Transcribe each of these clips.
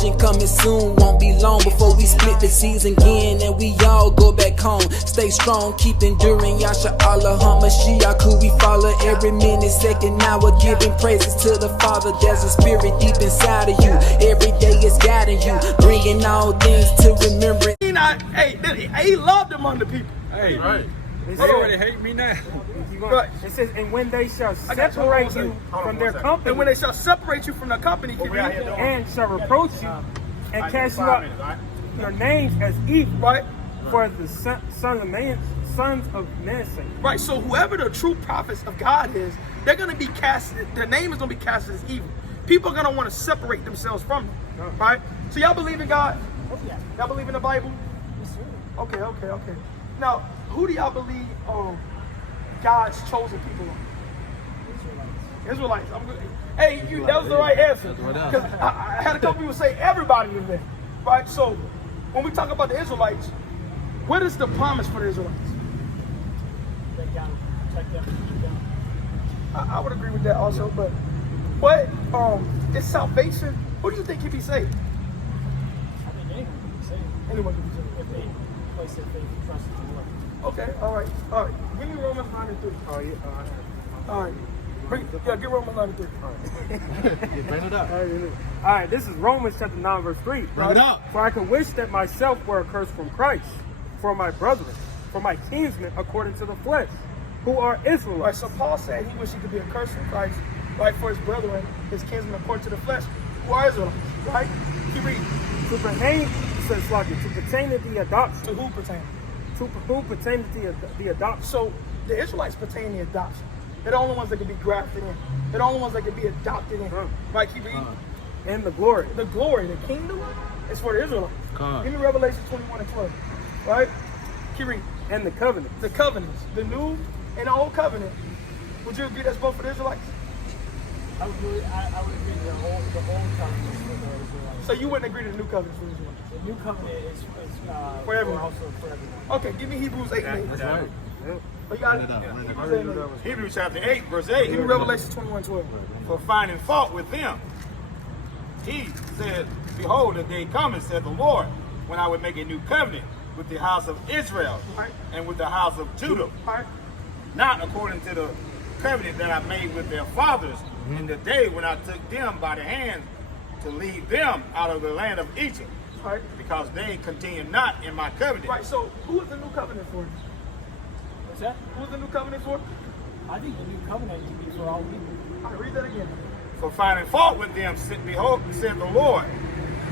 salvation coming soon. Won't be long before we split the seas again and we all go back home. Stay strong, keep enduring. Yasha Allah Hamashiach, who we follow every minute, second hour, giving praises to the Father. There's a spirit deep inside of you. Every day is guiding you, bringing all things to remembrance. He loved among the people. Hey, right. They already hate me now. Right. It says, and when they shall separate you from their company, and when they shall separate you from their company, and shall reproach you and cast you out your names as evil, right? For the sons of men's sake. Right. So whoever the true prophets of God is, they're going to be casted. Their name is going to be casted as evil. People are going to want to separate themselves from them. Right. So y'all believe in God? Y'all believe in the Bible? Okay. Now, who do y'all believe God's chosen people are? Israelites. I'm good. Hey, that was the right answer. Because I had a couple people say everybody in there. Right? So, when we talk about the Israelites, what is the promise for the Israelites? That God will protect them and keep them. I would agree with that also, but what is salvation? Who do you think can be saved? I think anyone can be saved. Anyone can be saved. If they place their faith and trust in the Lord. Okay, all right. Give me Romans 9 and 3. Oh, yeah. All right. Get Romans 9 and 3. All right. Bring it up. All right, this is Romans chapter 9, verse 3. Bring it up. For I can wish that myself were accursed from Christ, for my brethren, for my kinsmen according to the flesh, who are Israelites. Right, so Paul said he wished he could be accursed from Christ, right, for his brethren, his kinsmen according to the flesh, who are Israelites, right? Keep reading. To pertain, says like to pertain to the adoption. To who pertain? To who pertain to the adoption. So the Israelites pertain to adoption. They're the only ones that can be grafted in. They're the only ones that can be adopted in. Right, keep reading. And the glory. The glory, the kingdom is for the Israelites. Give me Revelation 21 and 12. Right? Keep reading. And the covenant. The covenants. The new and the old covenant. Would you agree that's both for the Israelites? I would agree the old covenant is for the Israelites. So you wouldn't agree to the new covenant for the Israelites? The new covenant is for everyone. Also for everyone. Okay, give me Hebrews 8 and 8. That's right. Oh, you got it? Hebrews chapter 8, verse 8. Give me Revelation 21 12. For finding fault with them, he said, behold, the day cometh, said the Lord, when I would make a new covenant with the house of Israel and with the house of Judah, not according to the covenant that I made with their fathers in the day when I took them by the hand to lead them out of the land of Egypt, because they continued not in my covenant. Right, so who is the new covenant for? What's that? Who's the new covenant for? I think the new covenant can be for all people. All right, read that again. For finding fault with them, behold, said the Lord,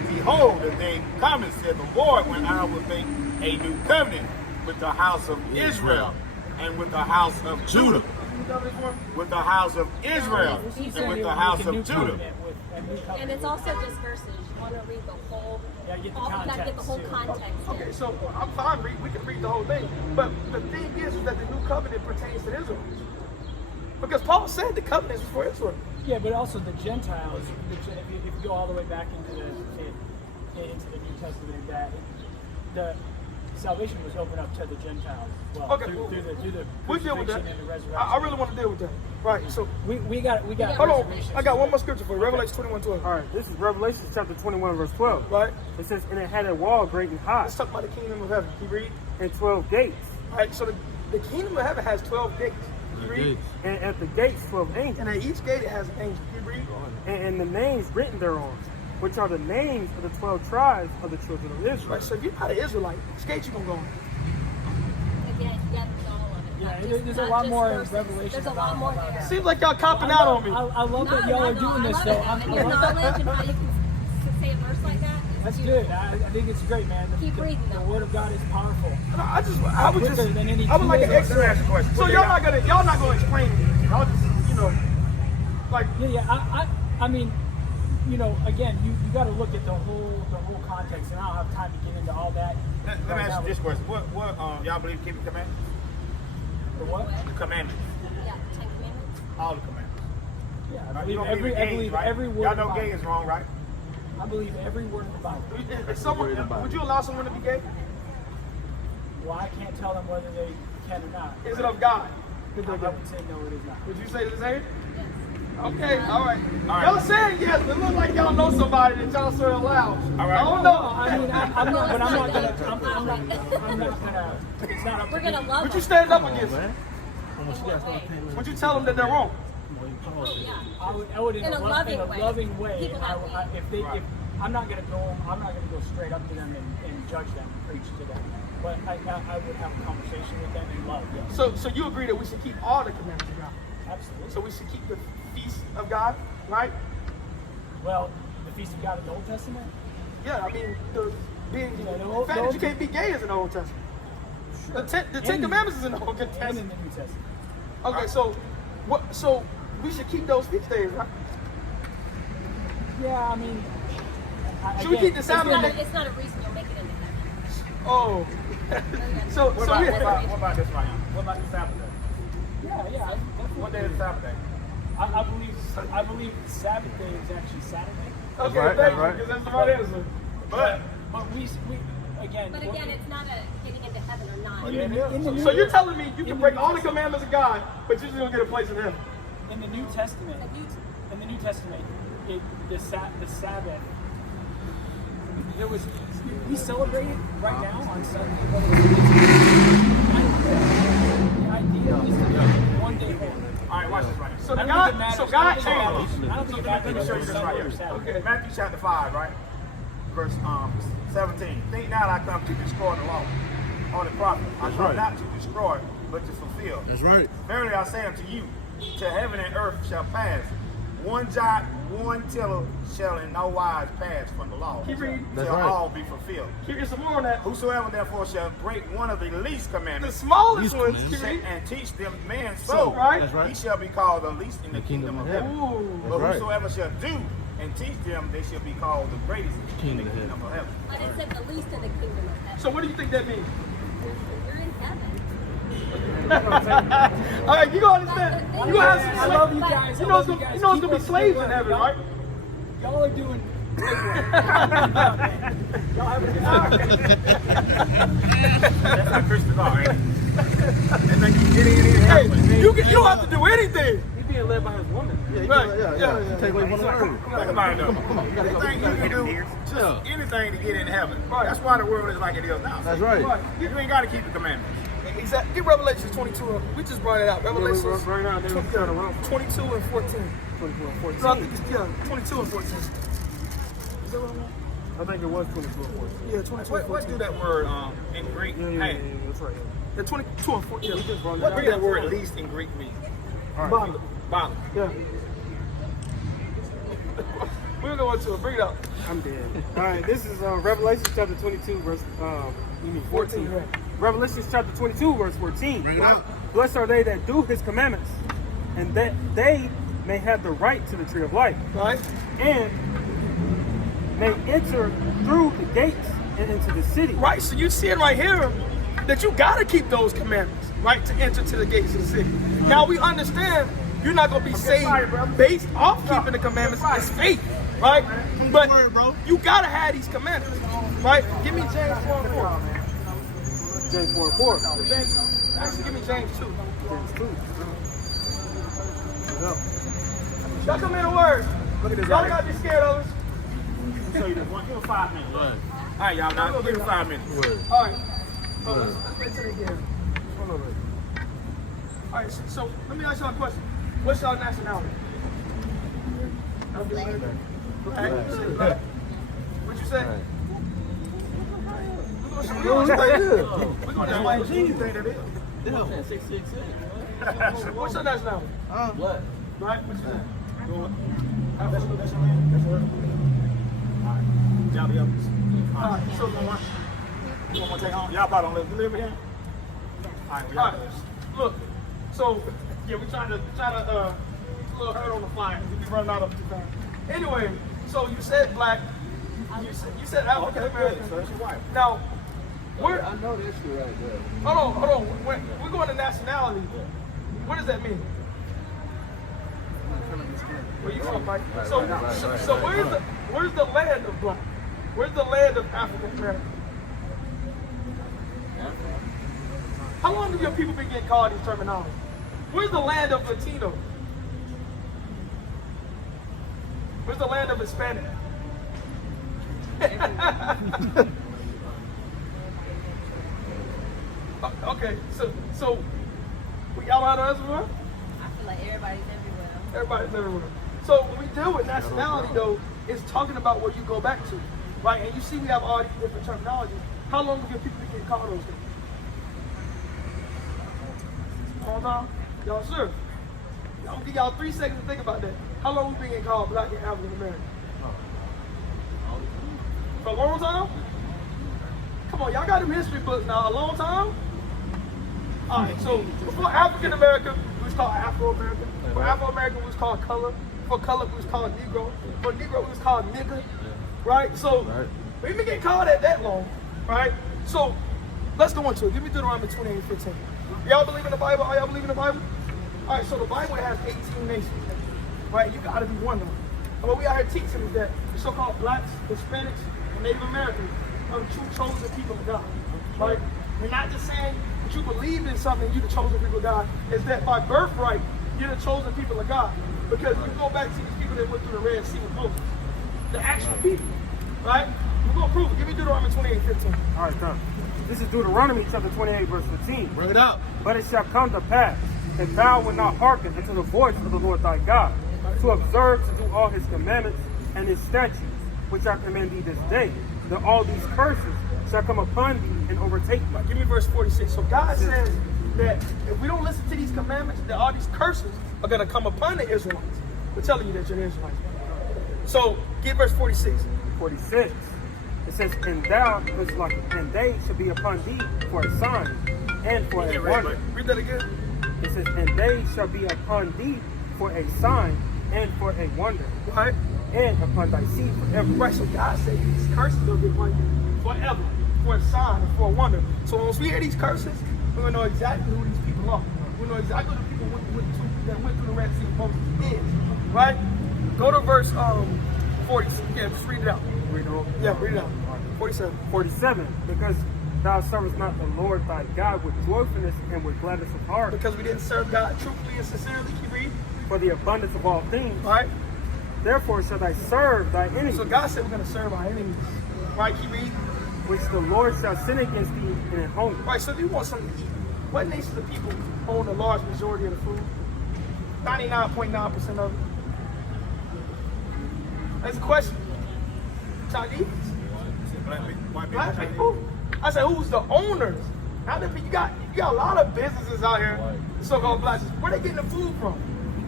behold, the day cometh, said the Lord, when I will make a new covenant with the house of Israel and with the house of Judah. With the house of Israel and with the house of Judah. And it's also just verses. You want to read the whole, get the whole context. Okay, so I'm fine, we can read the whole thing. But the thing is that the new covenant pertains to Israel. Because Paul said the covenant is for Israel. Yeah, but also the Gentiles, if you go all the way back into the New Testament, that the salvation was opened up to the Gentiles as well. Okay, through the we'll deal with that. and the resurrection. I really want to deal with that. Right, so we got hold on, I got one more scripture for you. Revelation 21 12. All right, this is Revelation chapter 21, verse 12. Right. It says, and it had a wall great and high. Let's talk about the kingdom of heaven. Can you read? And 12 gates. All right, so the kingdom of heaven has 12 gates. Can you read? And at the gates 12 angels. And at each gate it has an angel. Can you read? And the names written thereon, which are the names of the 12 tribes of the children of Israel. Right, so if you're not an Israelite, what gate you gonna go on? Again, you got all of it. Yeah, there's a lot more in Revelation. There's a lot more there. Seems like y'all copping out on me. I love that y'all are doing this, though. Your knowledge and how you can say a verse like that. That's good. I think it's great, man. Keep reading, The though. Word of God is powerful. I would like an Let me ask you a question. So y'all not gonna explain it. Y'all just, like. Yeah. I mean, again, you got to look at the whole context, and I don't have time to get into all that. Let me ask you this question. What y'all believe keeping commandments? The what? The commandments. Yeah, 10 Commandments. All the commandments. Yeah, I You believe don't believe in gays, right? every word. Y'all know of the gay Bible. is wrong, right? I believe every word of the Bible. Would you allow someone to be gay? Well, I can't tell them whether they can or not. Is it of God? I would say no, it is not. Would you say the same? Okay, all right. Y'all saying yes, but it looks like y'all know somebody that y'all sort of loud. All right. I don't know. I mean, I'm not gonna. It's not. We're gonna love Would you them. stand up against them? Way. Would you tell them that they're wrong? Oh, yeah. I would In a loving way. loving way. People that way. If I'm not gonna go straight up to them and judge them and preach to them. But I would have a conversation with them in love. Yes. So you agree that we should keep all the commandments of God? Absolutely. So we should keep the feast of God, right? Well, the feast of God in the Old Testament. Yeah, I mean, the the fact that Old- you can't be gay is in the Old Testament. The Ten Commandments is in the Old And in Testament. the New Testament. Okay, so what? So we should keep those feast days, right? Yeah, I mean. Should we keep the Sabbath day? It's not a reason you'll make it into heaven. Oh, so What about this right here? What about the Sabbath day? Yeah, definitely. What day is Sabbath day? I believe Sabbath day is actually Saturday. okay, right, thank you, right. because that's the right answer. But But we again. But again, it's not a getting into heaven or not. in the New, So you're telling me you can break all the commandments of God, but you're just gonna get a place in heaven? in the New Testament, the Sabbath. There was we celebrate it right now on Sunday. But the idea is to be one day holy. all right, watch this right here. So I don't think it God matters. changed. I don't think it Let me matters show you if this it's right Sunday here. or Saturday. Okay. Matthew chapter 5, right? Verse 17. Think not I come to destroy the law or the prophet. I come not to destroy, but to fulfill. That's right. Verily I say unto you, till heaven and earth shall pass, one jot, one tittle shall in no wise pass from the law, Keep reading. till That's right. all be fulfilled. Here's some more on that. Whosoever therefore shall break one of the least The commandments smallest Least ones. commandments. Keep reading. and teach them men so, Right. That's right. he shall be called the least in the kingdom of heaven. Ooh. But right. whosoever shall do and teach them, they shall be called the greatest in the Kingdom of kingdom of heaven. But it said the least in the kingdom of heaven. So what do you think that means? You're in heaven. All right, you gonna understand? You gonna have I some love slaves. you guys. You I know love it's you gonna, guys. you know it's Keep gonna be up the slaves good in work. heaven, right? Y'all are doing great work. Y'all have a good time. That's how Christians are, ain't it? They think you get in Hey, you don't have to do anything. He's being led by his woman. Right. Take away one of the words. Think about it though. They think you can do just anything to get in heaven. That's why the world is like it is now. That's right. You ain't got to keep the commandments. Exactly. Get Revelation 22. We just brought it out. Revelation Right now, they were trying to run 22 and 14. 24 and 14. No, I think it's, yeah, 22 and 14. I think it was 24 and 14. Yeah, 22 and What 14. do that word in Greek Yeah, have? that's right. Yeah, 22 and 14. We just run What it do out. that word least in Greek mean? Bottom. Bottom. Yeah. We're going to it. Bring it up. I'm dead. All right, this is Revelation chapter 22, verse 14. right. Revelation chapter 22, verse 14. Bring it up. Blessed are they that do his commandments, and that they may have the right to the tree of life, Right? and may enter through the gates and into the city. Right. So you see it right here that you got to keep those commandments, right, to enter to the gates of the city. Now we understand you're not going to be saved based off keeping the commandments. It's faith, right? But you got to have these commandments, right? Give me James 4 and 4. James 4 and 4. James, actually, give me James 2. James 2. Y'all come in a word. Look at this. Y'all got to be scared of us. Show you this one. Give him 5 minutes. All right, y'all. Now give him 5 minutes. All right. Let's get to the here. All right, so let me ask y'all a question. What's y'all nationality? Black. Black. What'd you say? We're going to white You think that is? What's your nationality? What? Right? What's your name? That's your man. That's her. All right. Jolly up. All right, so You want to take home? Y'all probably don't live here? All right, all right, look. So, yeah, we're trying to a little hurt on the fly. We be running out of time. Anyway, so you said black. You said African American. So that's your wife. Now, where? I know this shit right there. Hold on. When we're going to nationality, what does that mean? Where you from, Mike? So where's the land of black? Where's the land of African American? How long have your people been getting called these terminologies? Where's the land of Latino? Where's the land of Hispanic? Okay, so we y'all out of everywhere? I feel like everybody's everywhere. Everybody's everywhere. So when we deal with nationality, though, it's talking about where you go back to, right? And you see, we have all these different terminologies. How long have your people been called those things? Long time? Y'all sure? I'll give y'all 3 seconds to think about that. How long we been getting called Black and African American? For a long time? Come on, y'all got them history books now. A long time? All right, so before African American, we was called Afro American. For Afro American, we was called color. For color, we was called Negro. For Negro, we was called nigga. Right? So we been getting called that long. Right? So let's go into it. Give me Deuteronomy 28:15. Y'all believe in the Bible? All y'all believe in the Bible? All right, so the Bible has 18 nations. Right? You got to be one of them. And what we out here teaching is that the so-called blacks, Hispanics, and Native Americans are the true chosen people of God. Right? We're not just saying that you believe in something, you're the chosen people of God. It's that by birthright, you're the chosen people of God. Because you go back to these people that went through the Red Sea with Moses. The actual people. Right? We're going to prove it. Give me Deuteronomy 28:15. All right, done. This is Deuteronomy chapter 28, verse 15. Bring it out. But it shall come to pass, if thou wilt not hearken unto the voice of the Lord thy God, to observe to do all his commandments and his statutes, which I command thee this day, that all these curses shall come upon thee and overtake thee. Give me verse 46. So God says that if we don't listen to these commandments, that all these curses are going to come upon the Israelites. We're telling you that you're an Israelite. So give verse 46. 46. It says, and they shall be upon thee for a sign and for a wonder. Read that again. It says, and they shall be upon thee for a sign and for a wonder. Right? And upon thy seed forever. Right, so God said these curses will be upon you forever, for a sign and for a wonder. So once we hear these curses, we're going to know exactly who these people are. We know exactly who the people that went through the Red Sea with Moses is. Right? Go to verse 40. Yeah, just read it out. Read it out. Yeah, read it out. 47. 47. Because thou servest not the Lord thy God with joyfulness and with gladness of heart. Because we didn't serve God truthfully and sincerely. Keep reading. For the abundance of all things. Right? Therefore shall thy serve thy enemies. So God said we're going to serve our enemies. Right? Keep reading. Which the Lord shall sin against thee in a hunger. Right, so if you want something to eat, what nations of people own the large majority of the food? 99.9% of it. That's a question. Chinese. Black people. I said, who's the owners? Not the people. You got a lot of businesses out here, so-called blacks. Where they getting the food from?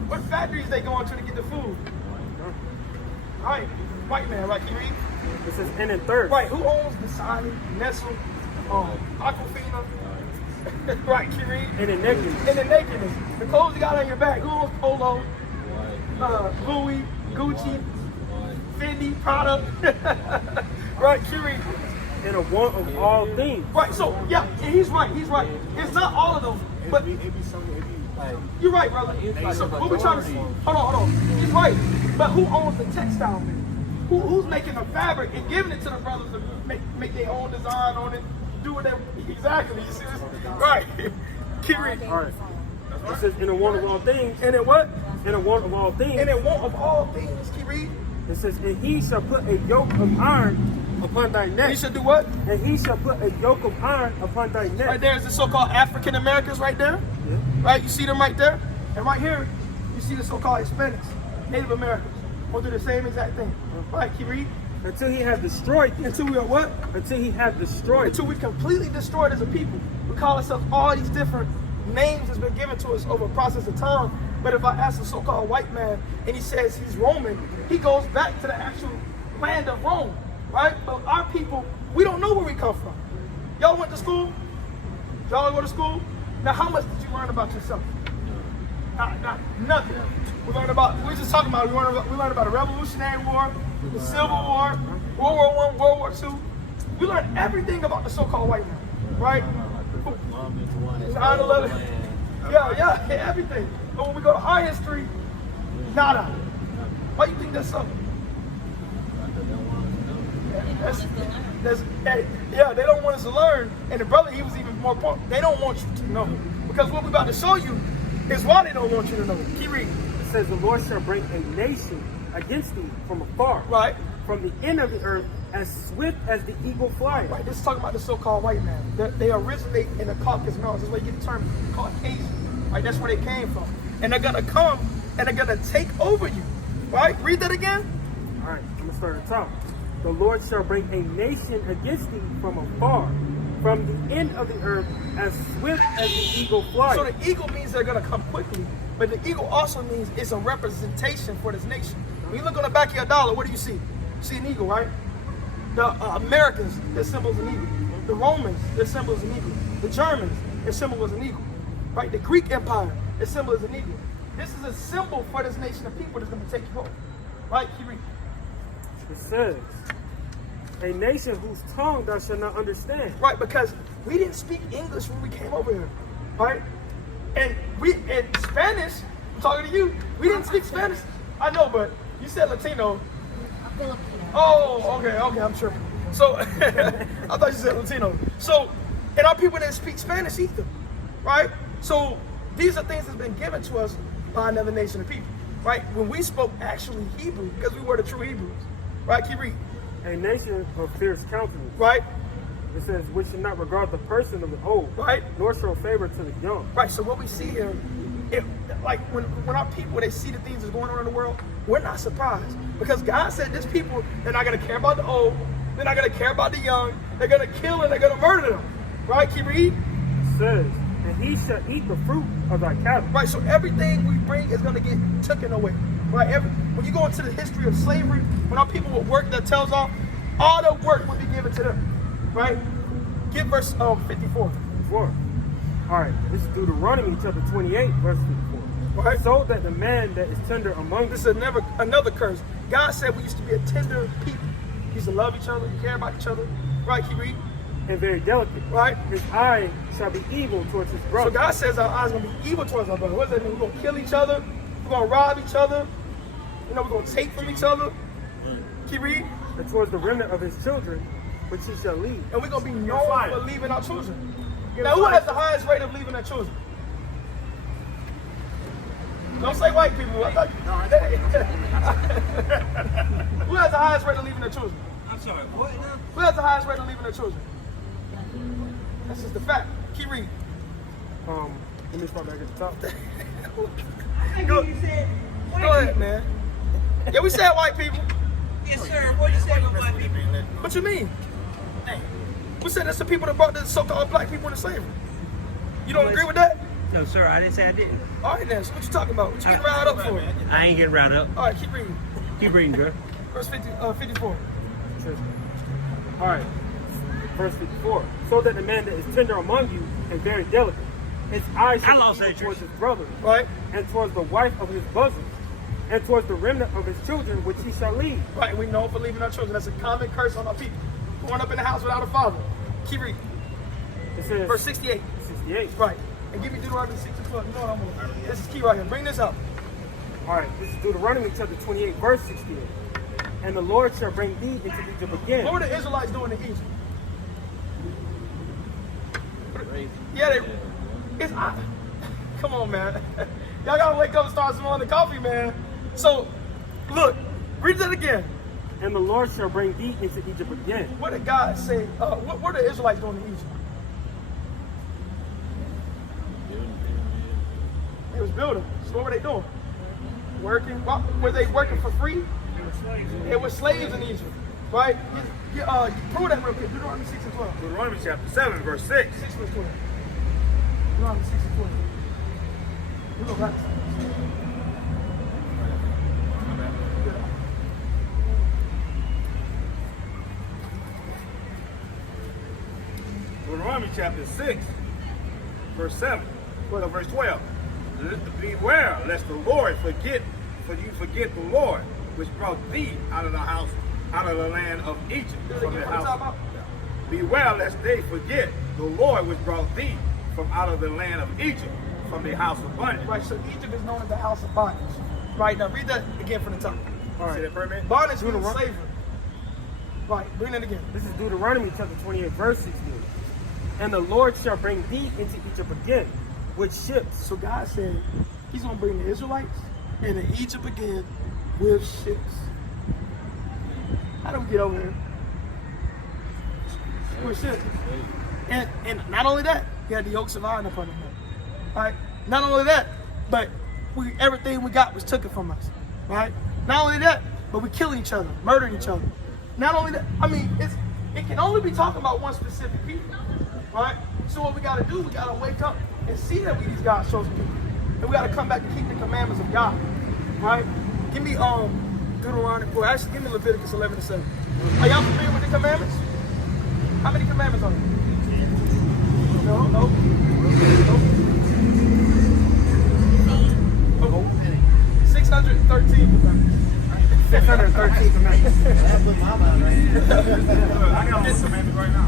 What factories they going to get the food? All right, white man, right? Can you read? It says, and in third. Right, who owns Dasani, Nestle, Aquafina? Right, can you read? And in nakedness. And the nakedness. The clothes you got on your back. Who owns Polo, Louis, Gucci, Fendi, Prada? Right, can you read? In a want of all things. Right, so, yeah, he's right. It's not all of them, but you're right, brother. So what we trying to see? Hold on. He's right. But who owns the textile man? Who's making the fabric and giving it to the brothers to make their own design on it? Do what they exactly. You see this? Right. Keep reading. All right. It says, in a want of all things. And in what? In a want of all things. And in want of all things. Keep reading. It says, and he shall put a yoke of iron upon thy neck. He should do what? And he shall put a yoke of iron upon thy neck. Right there is the so-called African Americans right there. Yeah. Right? You see them right there? And right here, you see the so-called Hispanics, Native Americans. We'll do the same exact thing. Right, keep reading. Until he hath destroyed thee. Until we are what? Until he hath destroyed. Until we completely destroyed as a people. We call ourselves all these different names that's been given to us over a process of time. But if I ask a so-called white man and he says he's Roman, he goes back to the actual land of Rome, right? But our people, we don't know where we come from. Y'all went to school? Y'all go to school? Now, how much did you learn about yourself? Nothing. We're just talking about, we learned about the Revolutionary War, the Civil War, World War I, World War II. We learned everything about the so-called white man, right? 9/11. Yeah, everything. But when we go to our history, nada. Why do you think that's so? They don't want us to learn. And the brother, he was even more important. They don't want you to know. Because what we're about to show you is why they don't want you to know. Keep reading. It says, the Lord shall bring a nation against thee from afar. Right. From the end of the earth, as swift as the eagle flies. Right, this is talking about the so-called white man. They originate in the Caucasus Mountains. That's where you get the term Caucasian. Right, that's where they came from. And they're gonna come and they're gonna take over you. Right? Read that again. All right, I'm gonna start at the top. The Lord shall bring a nation against thee from afar, from the end of the earth, as swift as the eagle flies. So the eagle means they're gonna come quickly, but the eagle also means it's a representation for this nation. When you look on the back of your dollar, what do you see? You see an eagle, right? The Americans, their symbol is an eagle. The Romans, their symbol is an eagle. The Germans, their symbol was an eagle. Right? The Greek Empire, their symbol is an eagle. This is a symbol for this nation of people that's going to take you home. Right? Keep reading. It says, a nation whose tongue thou shalt not understand. Right, because we didn't speak English when we came over here. Right? And in Spanish, I'm talking to you, we didn't speak Spanish. I know, but you said Latino. Filipino. Oh, okay, I'm tripping. So, I thought you said Latino. So, and our people didn't speak Spanish either, right? So, these are things that's been given to us by another nation of people, right? When we spoke actually Hebrew, because we were the true Hebrews, right? Keep reading. A nation of fierce countenance. Right? It says, which should not regard the person of the old, Right? nor show favor to the young. Right, so what we see here, like when our people, they see the things that's going on in the world, we're not surprised. Because God said this people, they're not going to care about the old, they're not going to care about the young, they're going to kill and they're going to murder them. Right, keep reading. It says, and he shall eat the fruit of thy cattle. Right, so everything we bring is going to get taken away. Right, when you go into the history of slavery, when our people would work their tails off, all the work would be given to them. Right? Get verse 54. All right, this is Deuteronomy chapter 28, verse 54. Right? So that the man that is tender among This is another curse. God said we used to be a tender people. We used to love each other, care about each other. Right, keep reading. and very delicate. Right? His eye shall be evil towards his brother. So God says our eyes are going to be evil towards our brother. What does that mean? We're going to kill each other. We're going to rob each other. You know, we're going to take from each other. Keep reading. And towards the remnant of his children, which he shall leave. And we're going to be known for leaving our children. Now, who has the highest rate of leaving their children? Don't say white people. I thought who has the highest rate of leaving their children? I'm sorry, what now? Who has the highest rate of leaving their children? That's just the fact. Keep reading. Let me start back at the top. Go ahead, man. Yeah, we said white people. Yes, sir. What you say about white people? What you mean? We said that's the people that brought the so-called black people into slavery. You don't agree with that? No, sir. I didn't say I didn't. All right, then. So what you talking about? What you getting riled up for? I ain't getting riled up. All right, keep reading. Keep reading, girl. Verse 54. All right, verse 54. So that the man that is tender among you and very delicate, his eyes shall be evil towards his brother, Right? and towards the wife of his bosom, and towards the remnant of his children, which he shall leave. Right, we know for leaving our children. That's a common curse on our people. Growing up in the house without a father. Keep reading. It says, Verse 68. 68. Right. And give me Deuteronomy 6 and 12. You know what I'm going to. This is key right here. Bring this up. All right, this is Deuteronomy chapter 28, verse 68. And the Lord shall bring thee into Egypt again. What were the Israelites doing in Egypt? Yeah, come on, man. Y'all got to wake up and start smelling the coffee, man. So, look. Read that again. And the Lord shall bring thee into Egypt again. What did God say? What were the Israelites doing in Egypt? They was building. So what were they doing? Working. Were they working for free? They were slaves in Egypt. Right? Prove that real quick. Deuteronomy 6 and 12. Deuteronomy chapter 7, verse 6. 6 verse 12. Deuteronomy 6 and 12. We go back. Deuteronomy chapter 6, verse 7. Well, verse 12. Beware lest the Lord forget the Lord, which brought thee out of the house, out of the land of Egypt. From the house. Beware lest they forget the Lord, which brought thee from out of the land of Egypt, from the house of bondage. Right, so Egypt is known as the house of bondage. Right, now read that again from the top. All right. See that for a minute? Bondage means slavery. Right, bring it again. This is Deuteronomy chapter 28, verse 68. And the Lord shall bring thee into Egypt again with ships. So God said he's going to bring the Israelites into Egypt again with ships. How do we get over here? With ships. And not only that, he had the yokes of iron upon him. Right? Not only that, but everything we got was taken from us. Right? Not only that, but we killing each other, murdering each other. Not only that, I mean, it can only be talking about one specific people. Right? So what we gotta do, we gotta wake up and see that we these God's chosen people. And we gotta come back and keep the commandments of God. Right? Give me Deuteronomy, well actually give me Leviticus 11:7. Are y'all familiar with the commandments? How many commandments are there? No. No. 613 commandments. 613 commandments. That's what my mind right here. I got this commandment right now.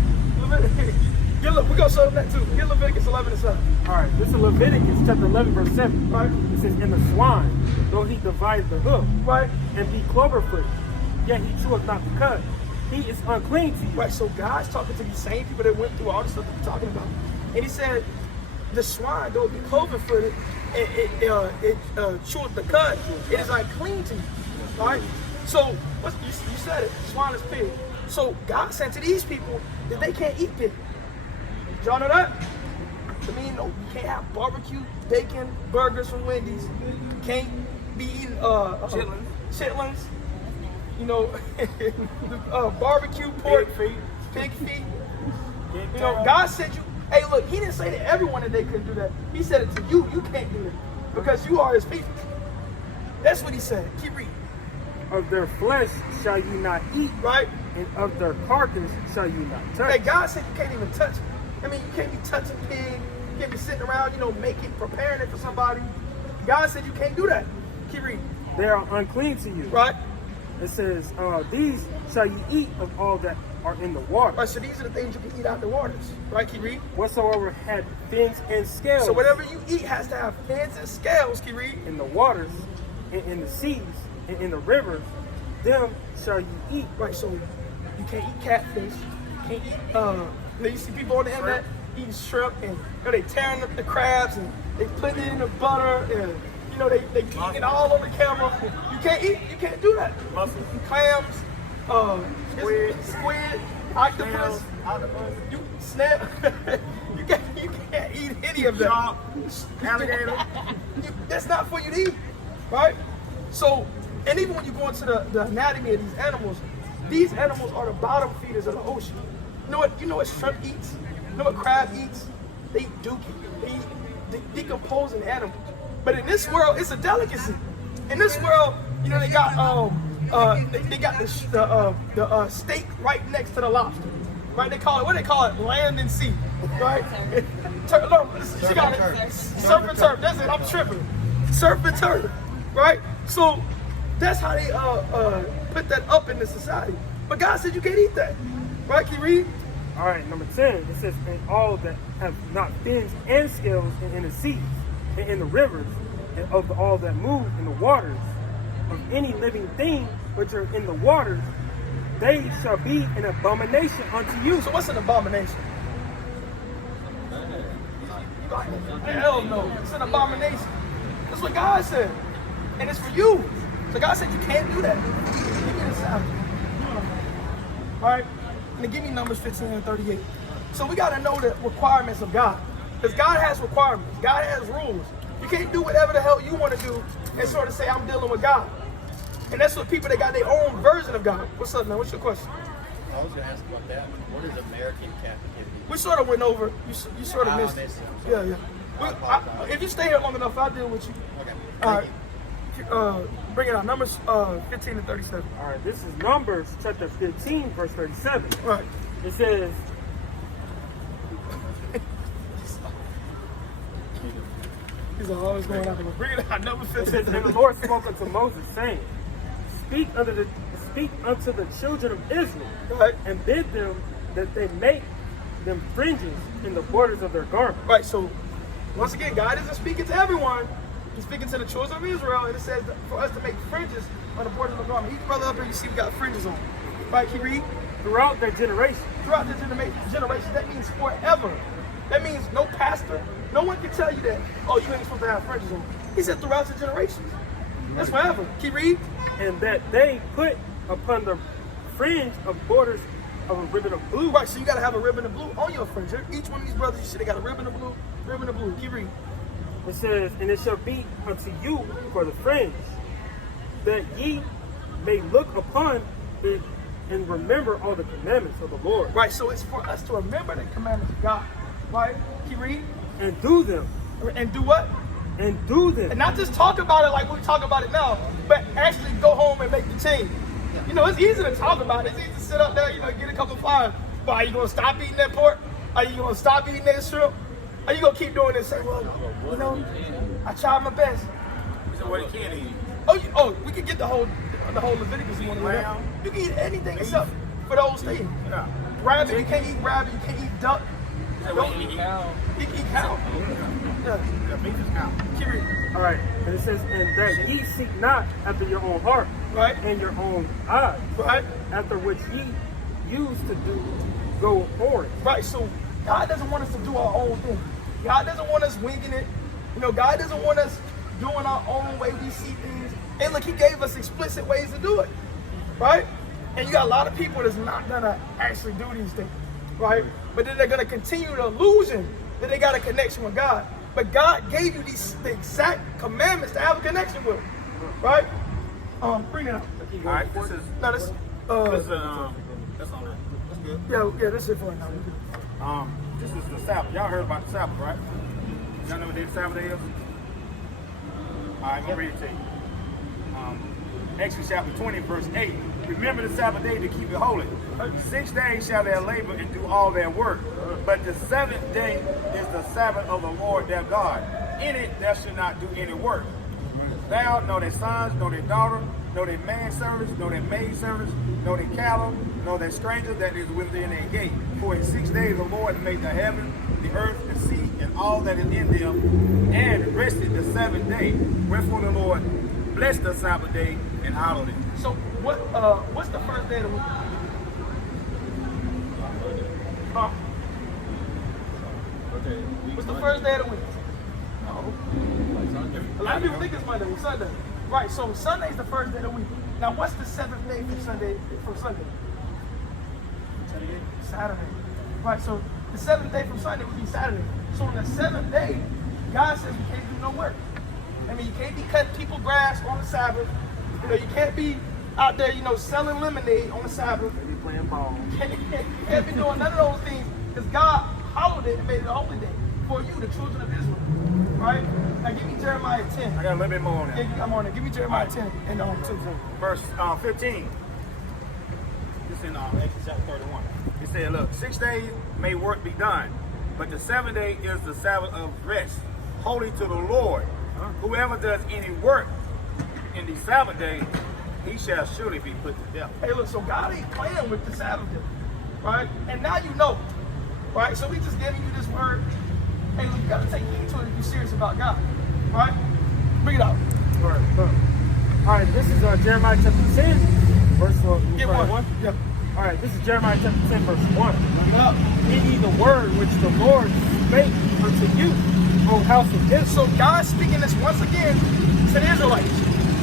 We're going to show them that too. Get Leviticus 11:7. All right, this is Leviticus chapter 11, verse 7. Right. It says, "And the swine, though he divide the hoof, Right. and be clover-footed, yet he cheweth not the cud, he is unclean to you." Right, so God's talking to these same people that went through all the stuff that we're talking about. And he said, the swine, though it be cloven-footed, it cheweth the cud, it is unclean to you. Right? So, you said it, swine is pig. So God said to these people that they can't eat pig. Did y'all know that? I mean, no, you can't have barbecue, bacon, burgers from Wendy's. You can't be eating chitlins. You know, barbecue pork, pig feet. You know, God said hey, look, he didn't say to everyone that they couldn't do that. He said it to you. You can't do that because you are his people. That's what he said. Keep reading. "Of their flesh shall you not eat, Right? and of their carcass shall you not touch." Hey, God said you can't even touch it. I mean, you can't be touching pig. You can't be sitting around, preparing it for somebody. God said you can't do that. Keep reading. They are unclean to you. Right? It says, "These shall you eat of all that are in the water. Right, so these are the things you can eat out the waters. Right, keep reading. Whatsoever had fins and scales." So whatever you eat has to have fins and scales. Keep reading. "In the waters, and in the seas, and in the rivers, them shall you eat." Right, so you can't eat catfish. You can't eat, you see people on the internet eating shrimp and they tearing up the crabs and they putting it in the butter and they eating it all over the camera. You can't do that. Clams, squid, octopus, you snap. you can't eat any of that. Alligator. That's not for you to eat, right? So, and even when you go into the anatomy of these animals are the bottom feeders of the ocean. You know what shrimp eats? You know what crab eats? They eat dookie. They eat decomposing animals. But in this world, it's a delicacy. In this world, they got they got the steak right next to the lobster. Right? What they call it? Land and sea. Right? She got it. Surf and turf. That's it. I'm tripping. Surf and turf. Right? So that's how they put that up in the society. But God said you can't eat that. Right? Can you read? All right, number 10, it says, "And all that have not fins and scales, and in the seas, and in the rivers, and of all that move in the waters, of any living thing which are in the waters, they shall be an abomination unto you." So what's an abomination? Hell no. It's an abomination. That's what God said. And it's for you. So God said you can't do that. Give me the Sabbath. Right? And give me Numbers 15 and 38. So we got to know the requirements of God. Because God has requirements. God has rules. You can't do whatever the hell you want to do and sort of say, I'm dealing with God. And that's what people that got their own version of God. What's up, man? What's your question? I was going to ask about that. What is American captivity? We sort of went over. You sort of missed it. Yeah. If you stay here long enough, I'll deal with you. Okay. All right. Bring it out. Numbers 15 and 37. All right, this is Numbers chapter 15, verse 37. Right. It says, He's always going out. Bring it out. Number 15. "And the Lord spoke unto Moses, saying, Speak unto the children of Israel, Right. and bid them that they make them fringes in the borders of their garments." Right. So, once again, God isn't speaking to everyone. He's speaking to the children of Israel, and it says that for us to make fringes on the borders of the garment. Each brother up here, you see we got fringes on. Right, can you read? "Throughout their generation." Throughout the generation, that means forever. That means no pastor, no one can tell you that, oh, you ain't supposed to have fringes on. He said throughout the generations. That's forever. Keep reading. And that they put upon the fringe of borders of a ribbon of blue. Right, so you got to have a ribbon of blue on your fringe. Each one of these brothers, you should have got a ribbon of blue, ribbon of blue. Keep reading. It says, and it shall be unto you for the fringe, that ye may look upon it and remember all the commandments of the Lord. Right, so it's for us to remember the commandments of God. Right? Keep reading. And do them. And do what? And do them. And not just talk about it like we talk about it now, but actually go home and make the change. You know, it's easy to talk about it. It's easy to sit up there, you know, get a couple flyers. But are you going to stop eating that pork? Are you going to stop eating that shrimp? Are you going to keep doing this? Say, well, you know, I tried my best. So what he can eat? Oh, we can get the whole Leviticus you want to learn. You can eat anything except for those things. Yeah. Rabbit, you can't eat rabbit. You can't eat duck. Don't eat cow. You can eat cow. Yeah, beef is cow. Keep reading. All right. And it says, and that ye seek not after your own heart, Right. and your own eyes, Right. after which ye used to do go forward. Right, so God doesn't want us to do our own thing. God doesn't want us winging it. You know, God doesn't want us doing our own way we see things. And look, he gave us explicit ways to do it, right? And you got a lot of people that's not gonna actually do these things, right? But then they're gonna continue the illusion that they got a connection with God. But God gave you the exact commandments to have a connection with, right? Bring it up. All right, this is No, this, that's on there. That's good. yeah, this is for it now. This is the Sabbath. Y'all heard about the Sabbath, right? Y'all know what the Sabbath is? All right, I'm gonna read it to you. Exodus chapter 20, verse 8. Remember the Sabbath day to keep it holy. 6 days shall they labor and do all their work. But the seventh day is the Sabbath of the Lord their God. In it thou shalt not do any work. Thou, nor their sons, nor their daughter, nor their manservants, nor their maidservants, nor their cattle, nor their stranger that is within their gate. For in 6 days the Lord made the heaven, the earth, the sea, and all that is in them, and rested the seventh day. Wherefore the Lord blessed the Sabbath day and hallowed it. So what's the first day of the week? Huh? What's the first day of the week? No. A lot of people think it's Monday or Sunday. Right, so Sunday is the first day of the week. Now what's the seventh day from Sunday? Saturday. Right, so the seventh day from Sunday would be Saturday. So on the seventh day, God says we can't do no work. I mean, you can't be cutting people grass on the Sabbath. You know, you can't be out there, you know, selling lemonade on the Sabbath. Maybe playing ball. You can't be doing none of those things because God hallowed it and made it a holy day for you, the children of Israel. Right? Now give me Jeremiah 10. I got a little bit more on that. Yeah, I'm on it. Give me Jeremiah 10 and 2. Verse 15. This in Exodus chapter 31. It said, look, 6 days may work be done, but the seventh day is the Sabbath of rest, holy to the Lord. Whoever does any work in the Sabbath day, he shall surely be put to death. Hey, look, so God ain't playing with the Sabbath day, right? And now you know, right? So we just giving you this word. Hey, look, you got to take heed to it if you're serious about God, right? Bring it out. All right, this is Jeremiah chapter 10, verse 1. Get one. Yep. All right, this is Jeremiah chapter 10, verse 1. Yep. Hear ye the word which the Lord spake unto you, O house of Israel. So God's speaking this once again to the Israelites.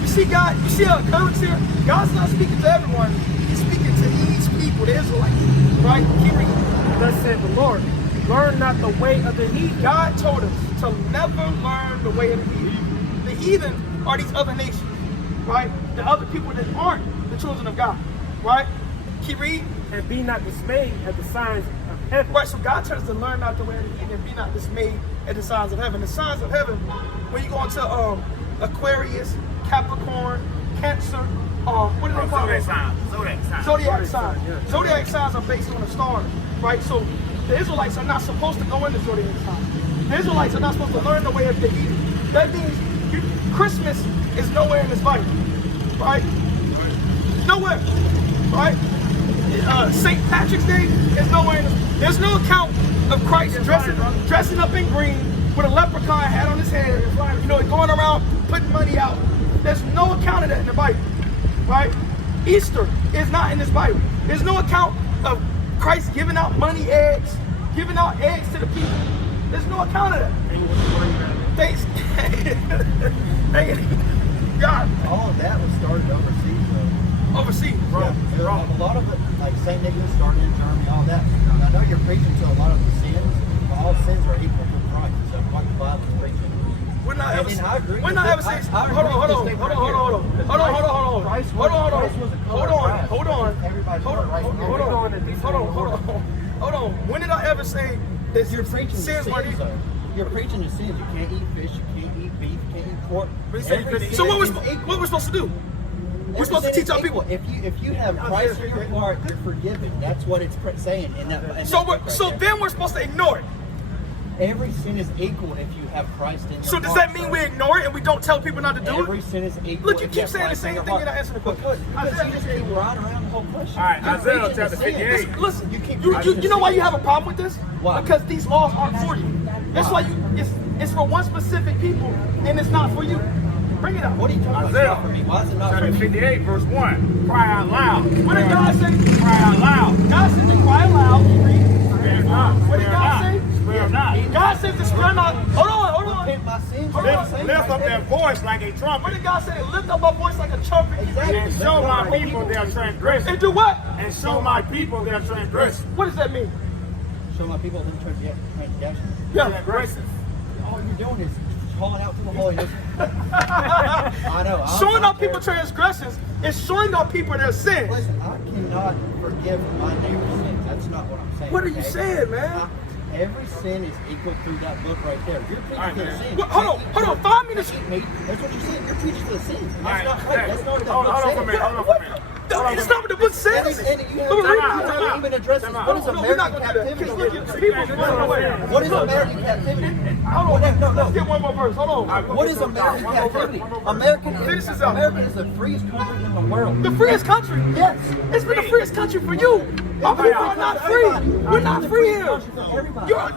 You see God, you see how it occurs here? God's not speaking to everyone. He's speaking to these people, the Israelites. Right? Keep reading. Thus said the Lord, learn not the way of the heathen. God told us to never learn the way of the heathen. The heathen are these other nations, right? The other people that aren't the children of God, right? Keep reading. And be not dismayed at the signs of heaven. Right, so God tells us to learn not the way of the heathen and be not dismayed at the signs of heaven. The signs of heaven, when you go into Aquarius, Capricorn, Cancer, what do they call it? Zodiac signs. Yeah. Zodiac signs are based on the stars, right? So the Israelites are not supposed to go into zodiac signs. The Israelites are not supposed to learn the way of the heathen. That means Christmas is nowhere in this Bible, right? Nowhere, right? St. Patrick's Day is nowhere in this. There's no account of Christ dressing up in green with a leprechaun hat on his head, you know, going around putting money out. There's no account of that in the Bible, right? Easter is not in this Bible. There's no account of Christ giving out money eggs, giving out eggs to the people. There's no account of that. Thanks. God. All of that was started overseas, though. Overseas. Yeah, a lot of it, like St. Nicholas started in Germany, all that. I know you're preaching to a lot of the sins, but all sins are equal to Christ. So what the Bible is preaching. We're not ever And I agree we're with not this. ever saying, I hold agree with this on. statement right here. Hold on. Christ was a color grass. Everybody's Hold on. When did I ever say that You're preaching to sins sins, weren't equal? though. You're preaching to sins. You can't eat fish, you can't eat beef, you can't eat pork. So what we're supposed to do? We're supposed to teach our people. If you have Christ in your heart, you're forgiven. That's what it's saying in that. So then we're supposed to ignore it. Every sin is equal if you have Christ in your heart. So does that mean we ignore it and we don't tell people not to do Every it? sin is equal. Look, you if keep have saying the Christ in same your thing, you're not heart. answering the question. Because you just keep riding around the whole question. All right, You're Isaiah preaching chapter to sin. 58. Listen, You you know why you have a problem with this? Why? Because these laws aren't for you. That's why it's for one specific people and it's not for you. Bring it up. What are you talking about? It's Isaiah not for me. Why is it not for chapter me? 58, verse 1. Cry out loud. What did God say? Cry out loud. God said to cry aloud. Spare not. What did Spare God not. say? Spare not. God said to spare not. Hold on. Repent my sins. Hold You're on. saying Lift right up there. their voice like a What trumpet did God say? Lift up my voice like a trumpet. Exactly. and show my people their transgression. And do what? And show my people their transgression. What does that mean? Show my people them transgressions. Yeah. Transgressions. All you're doing is calling out to the holiness. I know. Showing our people transgressions is showing our people their sins. Listen, I cannot forgive my neighbor's sins. That's not what I'm saying. What are you okay? saying, man? Every sin is equal through that book right there. You're preaching right, to the man. sin. Well, hold on. 5 minutes. That's what you're saying. You're preaching to the sin. And All that's right, not right. That's not what that hold book on for a says. minute. Hold on for a minute. It's not what the book says. And you But we're haven't reading it. even addressed this. What is No, we're not American going to do that. captivity? Because look, people's running away. What is American captivity? Hold on. No. Let's get one more verse. Hold on. What is American captivity? American Finish this out. America is the freest country in the world. The freest country. Yes. It's been the freest country for you. Our people are not free. We're not free here.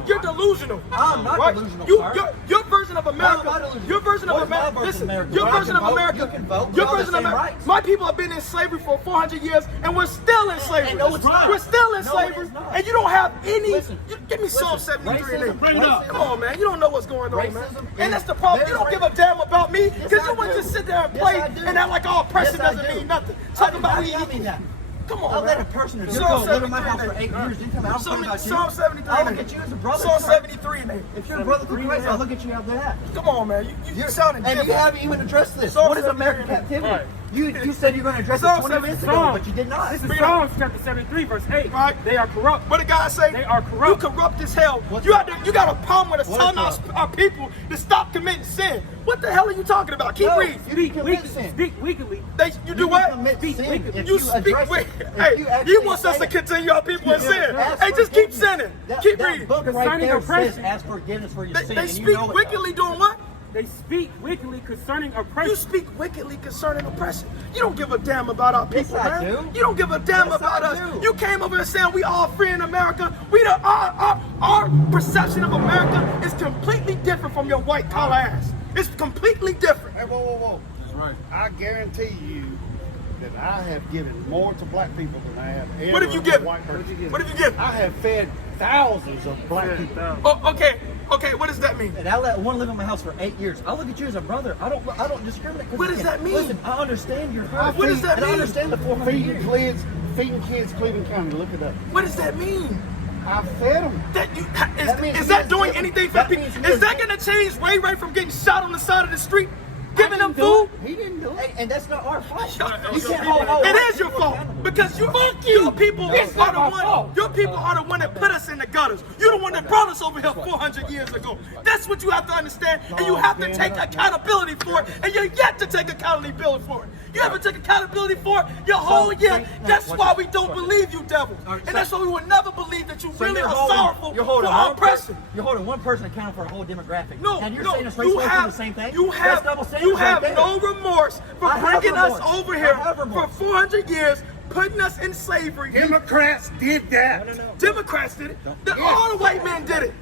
You're delusional. I'm not Right? delusional, sir. Your version of How am I America. delusional? Your version of What is my America. version of Listen. America? Your I version can of vote, America. you can vote, we Your all have version the of same America. rights. My people have been in slavery for 400 years, and we're still in slavery. no, it's not. We're still in No, slavery, it's not. and you don't have any. Listen. Give me Psalm 73 and 8. Bring it up. Come on, man. You don't know what's going on, man. Racism And that's the is problem. You very don't give a damn about me Yes, because I you want to do. just sit there and Yes, play I do. and act like all oppression Yes, I doesn't do. mean nothing. Talk about we I mean that. Come on, I'll man. let a person who's Psalm lived in my 73 house for and 8 years and come out and talk about you. Psalm 73 I'll and look 8. at you as a brother. Psalm 73 and 8. If you're a brother through Christ, I'll look at you after that. Come on, man. You sounding And you different. haven't even addressed this. Psalm What is 73 American captivity? You said you're going to address it Psalm 20 minutes ago, 73. but you did not. This is Psalms chapter 73, verse 8. Right. They are corrupt. What did God say? They are corrupt. You corrupt as hell. What's You got a problem with us What telling is our people to stop committing sin. What the hell are you talking about? Keep No, reading. you commit sin. Speak weekly. You do what? commit sin if You you speak address with. it. If Hey, you he actually wants us say to it. continue our people in sin. Ask Hey, just keep forgiveness. sinning. Keep That reading. book right Concerning there says oppression. ask forgiveness for your sin. They and you speak know it. wickedly doing what? They speak wickedly concerning oppression. You speak wickedly concerning oppression. You don't give a damn about our Yes, people, I man. do. You don't give a damn Yes, about I us. do. You came over here saying we all free in America. Our perception of America is completely different from your white collar ass. It's completely different. Hey, whoa. That's right. I guarantee you that I have given more to black people than I have ever What have you to given? white person. What have you given? I have fed thousands of black people. Oh, okay. What does that mean? And I let one live in my house for 8 years. I look at you as a brother. I don't discriminate. 'cause What you does can't. that mean? Listen, I understand your hurt. What does that and I mean? understand the 400 years. Feeding kids, Cleveland County. Look it up. What does that mean? I fed them. Is that doing anything for that people? means he Is is that going to change Ray from getting shot on the side of the street? Giving them food? He didn't do it. And that's not our fault. You It can't hold is your fault because your people are the one that put us in the gutters. You're the one that brought us over here 400 years ago. That's what you have to understand, and you have to take accountability for it. And you're yet to take accountability for it. You haven't taken accountability for it your whole year. That's why we don't believe you, devil, and that's why we will never believe that you really are sorrowful for our oppression. You're holding one person accountable for a whole demographic. No, and you're no, saying it's racial the same thing. That's double standards you have right there. no remorse for I have bringing us remorse. over I here have for remorse. 400 years, putting us in slavery. Democrats did that. No. Democrats did it. All the white men did it.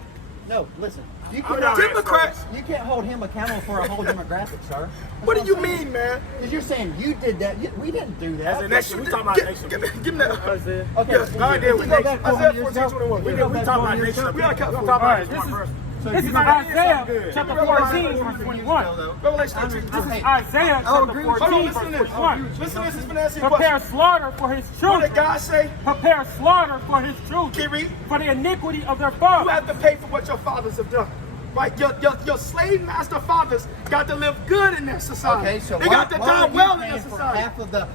No, listen. You not Democrats. You can't hold him accountable for a whole demographic, sir. What do you mean, man? Because you're saying you did that. We didn't do that. Nation, we talking about nation. Give me that. Okay. Yes, God did with If you go nation. back 400 Isaiah years 14:21. ago, We go talking back about 400 years nation. ago. We gotta All talk right, about this this is- first. This is Isaiah chapter 14, verse 21. Revelation 13. This is Isaiah chapter 14, verse 21. Listen to this. It's been asking you a Prepare question. slaughter for his What children. did God say? Prepare slaughter for his children. Can you read? For the iniquity of their You fathers. have to pay for what your fathers have done. Right? Your slave master fathers got to live good in their society. Okay, so they got to die well in their paying for society. half of the?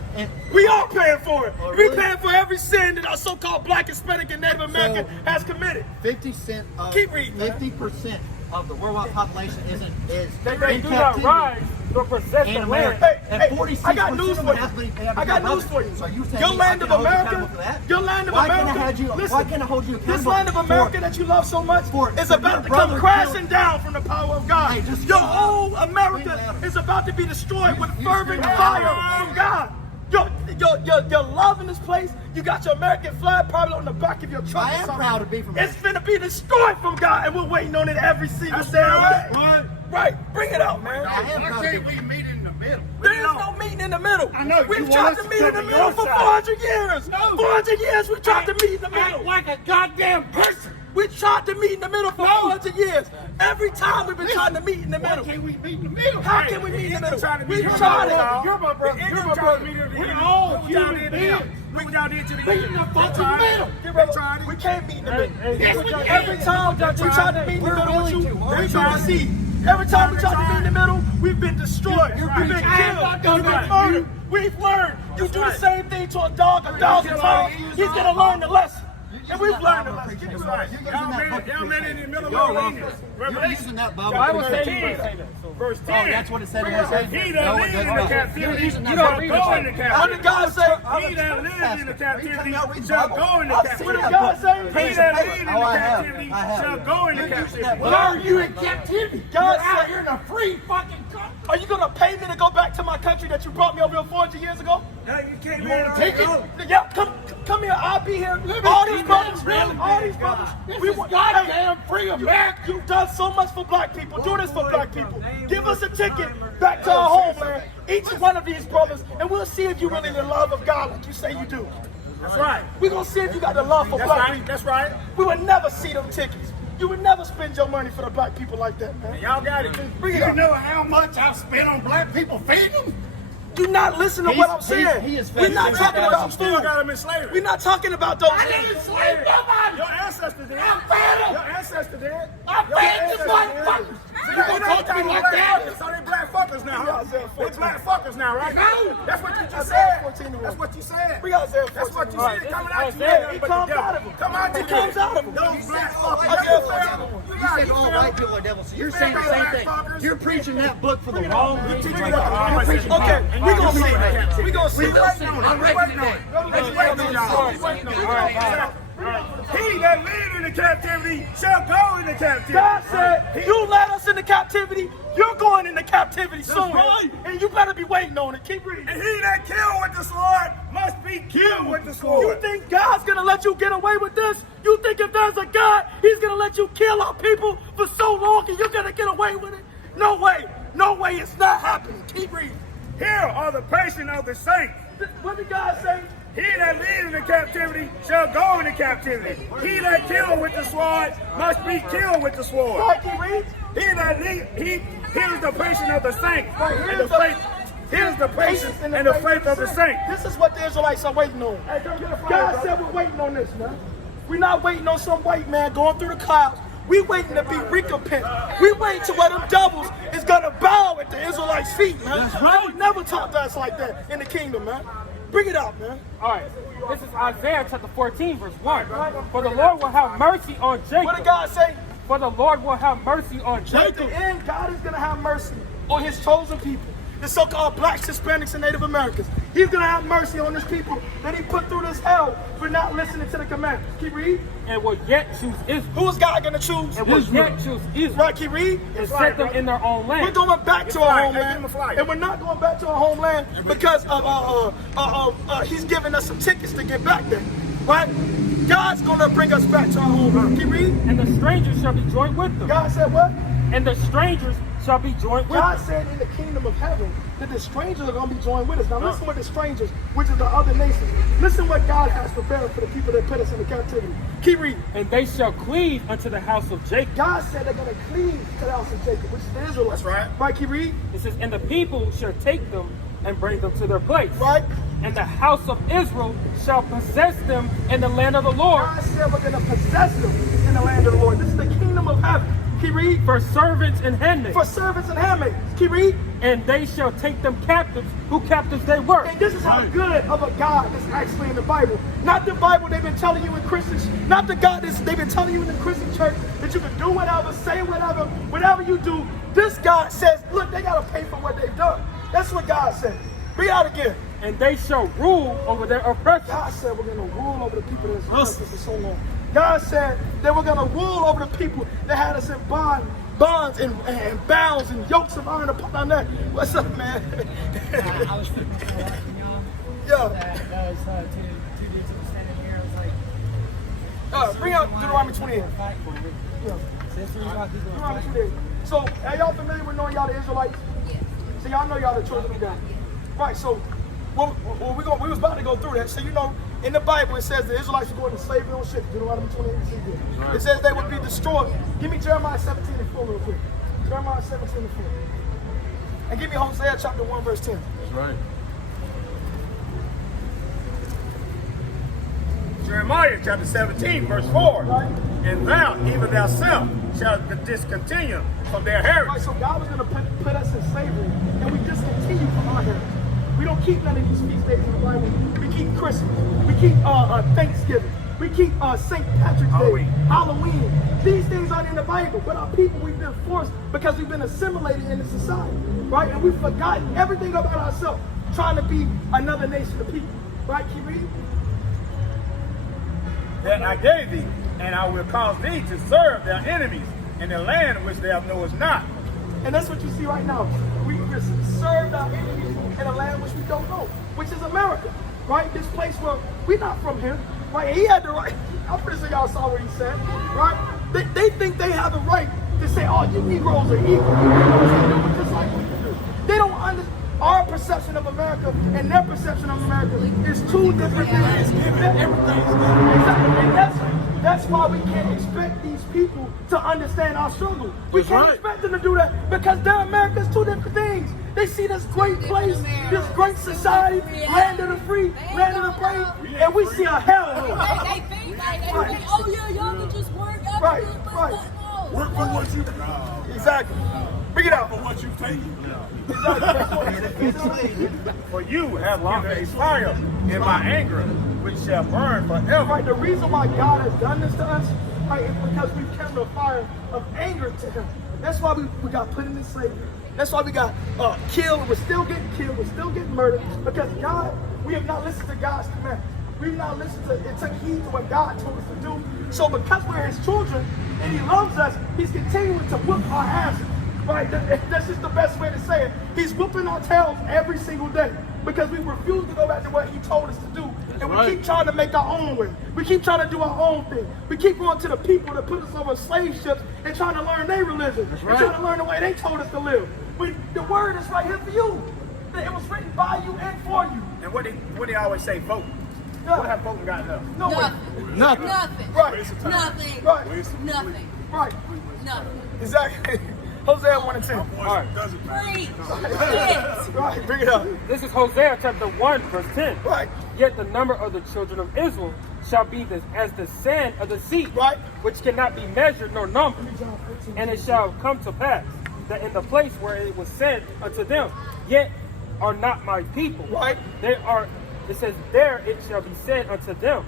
We are paying for it. Oh, We really? paying for every sin that our so-called Black, Hispanic, and Native American has committed. 50% of Keep reading, man. 50% of the worldwide population is They in do not captivity rise nor possess in the America. land. Hey, And 46% I got news for you. have I got news for you. So you saying Your me land I of can hold you America, accountable for that? your land of Why America. Can't I hold you, listen, why can't I hold you accountable? this land of America that you love so much is about to come crashing down from the power of God. Hey, just Your shut up. whole America is about to be destroyed with fervent fire from God. You're loving this place. You got your American flag probably on the back of your truck. I am proud to be from It's finna be destroyed from God, and we're waiting on it every single day. Right, bring it out, man. I am proud to be. we meet in the middle? There is no meeting in the middle. I know, We've you tried want to us meet to in the be middle for outside. 400 years. 400 years we tried to meet in the middle. Like a goddamn person. We tried to meet in the middle for 400 years. Every time we've been trying to meet in the middle. Can't we meet in the middle? How can we meet in the middle? We You're tried my it. You're my brother. You're my brother. We all human beings. Look what y'all did to the Meet in the fucking middle. Get ready. We can't meet in the middle. Every time we tried to meet in the middle with you, we tried to see. Every time we tried to meet in the middle, we've been destroyed. We've been killed. We've been murdered. We've learned. You do the same thing to a dog 1,000 times. He's gonna learn the lesson. And we've learned the lesson. You're using that Y'all met in the middle You're of using that Bible. Bible says you can't say that. So verse 10. Oh, that's what it said in verse 8. He that No, it lives does in the not. captivity You're using that shall Bible. go into What captivity. did God say? He that lives in the captivity Tell me, read the shall Bible. go into What did captivity. God say? He that lives in Oh, the I have. captivity I have. shall go into You're using captivity. that Why are Bible. you in captivity? God said you're in a free fucking country. Are you gonna pay me to go back to my country that you brought me over here 400 years ago? No, you can't You want to take it? Yeah, come here. I'll be here. All these brothers, we want goddamn free America. You've done so much for black people. Do this for black people. Give us a ticket back to our homeland, each one of these brothers, and we'll see if you really the love of God like you say you do. That's right. We're gonna see if you got the love for That's black right. people. That's right. We would never see them tickets. You would never spend your money for the black people like that, man. Y'all got it. Bring it You up. know how much I've spent on black people feeding them? Do not listen to what I'm saying. he is We're not fed. talking You about still food. got them in slavery. We're not talking about those I things. didn't slave nobody. Your ancestors did. I fed them. Your ancestors did. I fed the motherfuckers. You don't talk to me like that. So they black fuckers now, huh? They black fuckers now, right? That's what you just said. That's what you said. We got Isaiah 14. That's what you said. Coming out you He ain't comes out of him. Come out He you comes out of him. Those black fuckers. Isaiah 14. You said all white people are devils, so you're saying the same thing. You're preaching that book for the wrong reason. Teach you what the law You're says. preaching Okay, we gonna see. it. We gonna see. I'm waiting today. He that lives in the captivity shall go into captivity. God said, you led us into captivity, you're going into captivity soon. right. And you better be waiting on it. Keep reading. And he that killed with the sword must be killed with the You sword. think God's gonna let you get away with this? You think if there's a God, he's gonna let you kill our people for so long and you're gonna get away with it? No way. No way, it's not happening. Keep reading. Here are the patient of the saints. What did God say? He that lives in the captivity shall go into captivity. He that killed with the sword must be killed with the sword. Right, keep reading. Here's the patient of the saints. Right, And the faith. Here's the patience and the faith of the saints. This is what the Israelites are waiting on. God said we're waiting on this, man. We're not waiting on some white man going through the clouds. We waiting to be recompensed. We waiting to where them devils is gonna bow at the Israelites' feet, man. They would never talk to us like that in the kingdom, man. Bring it out, man. All right. This is Isaiah chapter 14, verse 1. For the Lord will have mercy on What did Jacob. God say? For the Lord will have mercy on At Jacob. the end, God is gonna have mercy on his chosen people, the so-called blacks, Hispanics, and Native Americans. He's gonna have mercy on his people that he put through this hell for not listening to the commandments. Keep reading. And will yet choose Israel. Who is God gonna choose? And will yet choose Israel. Right, keep reading. And set them in their own We're land. going back to our Hey, homeland, give him a flyer. and we're not going back to our homeland because of he's giving us some tickets to get back there, right? God's gonna bring us back to our homeland. Keep reading. And the strangers shall be joined with them. God said what? And the strangers shall be joined with God them. said in the kingdom of heaven that the strangers are going to be joined with us. Now listen what the strangers, which is the other nations. Listen what God has prepared for the people that put us into captivity. Keep reading. And they shall cleave unto the house of Jacob. God said they're going to cleave to the house of Jacob, which is the Israelites. That's right. Right, keep reading. It says, and the people shall take them and bring them to their place. Right. And the house of Israel shall possess them in the land of the Lord. God said we're going to possess them in the land of the Lord. This is the kingdom of heaven. Keep reading. For servants and handmaids. For servants and handmaids. Keep reading. And they shall take them captives, who captives they were. And this is how good of a God that's actually in the Bible. Not the Bible they've been telling you in Christians. Not the God that's they've been telling you in the Christian church that you can do whatever, say whatever, whatever you do. This God says, look, they got to pay for what they've done. That's what God said. Read out again. And they shall rule over their oppressors. God said we're going to rule over the people that's oppressed us for so long. God said that we're going to rule over the people that had us in bonds and bounds and yokes of iron upon our neck. What's up, man? I was flipping through that, Yeah. that was two dudes that were standing here. I was like, Bring out Deuteronomy 28. Yeah. Deuteronomy 28. So, are y'all familiar with knowing y'all the Israelites? Yes. So y'all know y'all the children of God. Right, so we was about to go through that. So you know, in the Bible it says the Israelites were going to slavery on ships. Deuteronomy 28. It says they would be destroyed. Give me Jeremiah 17 and 4 real quick. Jeremiah 17 and 4. And give me Hosea chapter 1 verse 10. That's right. Jeremiah chapter 17, verse 4. Right? And thou, even thyself, shalt discontinue from their Right, heritage. so God was going to put us in slavery, and we discontinue from our heritage. We don't keep none of these feast days in the Bible. We keep Christmas. We keep Thanksgiving. We keep St. Patrick's Day, Halloween. These things aren't in the Bible, but our people, we've been forced because we've been assimilated into society, right? And we've forgotten everything about ourselves, trying to be another nation of people, right? Keep reading. That I gave thee, and I will cause thee to serve their enemies in the land which thou knowest not. And that's what you see right now. We served our enemies in a land which we don't know, which is America, right? This place where we're not from here, right? He had the right. I'm pretty sure y'all saw what he said, right? They think they have the right to say, oh, you Negroes are equal. You know what I'm saying? Just like we do. They don't understand. Our perception of America and their perception of America is two different things. Everything's exactly. And that's why we can't expect these people to understand our struggle. We can't expect them to do that because their America is two different things. They see this great place, this great society, land of the free, land of the brave, and we see a hellhole. They think like, oh yeah, y'all can just work out. Right. Work for what you Exactly. Bring it out. for what you've taken. Exactly. For you have given a fire in my anger, which shall burn forever. Right, the reason why God has done this to us, right, is because we've kindled a fire of anger to Him. That's why we got put into slavery. That's why we got killed. We're still getting killed. We're still getting murdered because God, we have not listened to God's command. We've not listened to and took heed to what God told us to do. So because we're His children and He loves us, He's continuing to whip our asses. Right, that's just the best way to say it. He's whooping our tails every single day because we refuse to go back to what He told us to do. And we keep trying to make our own way. We keep trying to do our own thing. We keep going to the people that put us over slave ships and trying to learn their religion. And trying to learn the way they told us to live. The word is right here for you. It was written by you and for you. And what they always say, vote. Yeah. What have voting got enough? No way. Nothing. Right. Nothing. Right. Nothing. Right. Nothing. Exactly. Hosea 1 and 10. All right. Free. Right, bring it up. This is Hosea chapter 1, verse 10. Right. Yet the number of the children of Israel shall be as the sand of the sea, Right. which cannot be measured nor numbered. And it shall come to pass that in the place where it was said unto them, yet are not my people. Right. It says, there it shall be said unto them,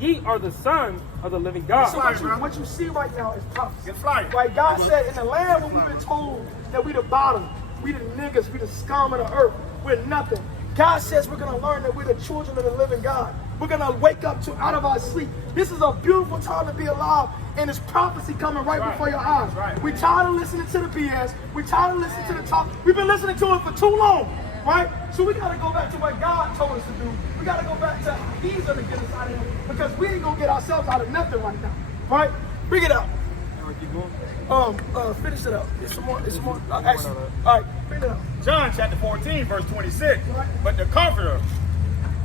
ye are the sons of the living God. So what you see right now is prophecy. It's flying. Right? God said in the land where we've been told that we the bottom, we the niggas, we the scum of the earth, we're nothing. God says we're going to learn that we're the children of the living God. We're going to wake up out of our sleep. This is a beautiful time to be alive, and it's prophecy coming right before your eyes. Right. We tired of listening to the BS. We tired of listening to the talk. We've been listening to it for too long. Right? So we got to go back to what God told us to do. We got to go back to He's going to get us out of here because we ain't going to get ourselves out of nothing right now. Right? Bring it up. Keep going. Finish it up. It's some more. It's some more. Actually, all right, finish it up. John chapter 14, verse 26. But the Comforter